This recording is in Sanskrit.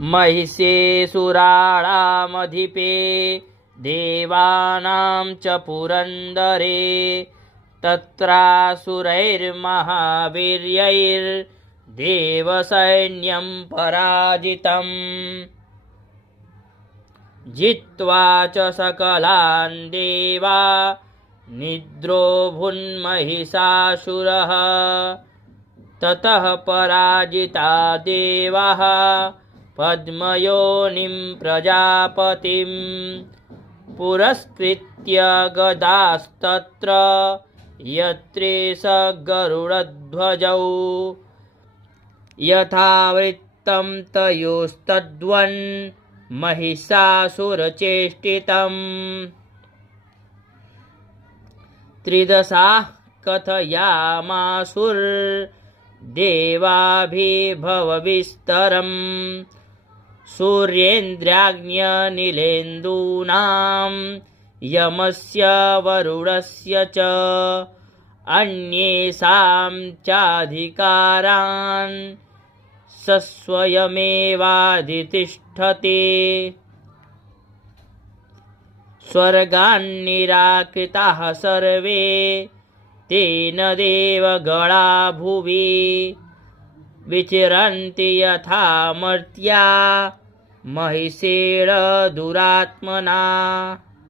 महिषे सुराणामधिपे देवानां च पुरन्दरे तत्रासुरैर्महावीर्यैर्देवसैन्यं पराजितम् जित्वा च सकलान् देवा निद्रोभुन्महिषासुरः ततः पराजिता देवाः पद्मयोनिं प्रजापतिं पुरस्कृत्य गदास्तत्र यत्रेष गरुडध्वजौ यथावृत्तं तयोस्तद्वन्महिषासुरचेष्टितम् त्रिदशाः कथयामासुर्देवाभिभवविस्तरम् सूर्येन्द्राग्न्यनिलेन्दूनां यमस्य वरुणस्य च अन्येषां चाधिकारान् स्वयमेवाधितिष्ठते स्वर्गान्निराकृताः सर्वे तेन देवगणा भुवि विचरन्ति यथा मर्त्या महिषेण दुरात्मना।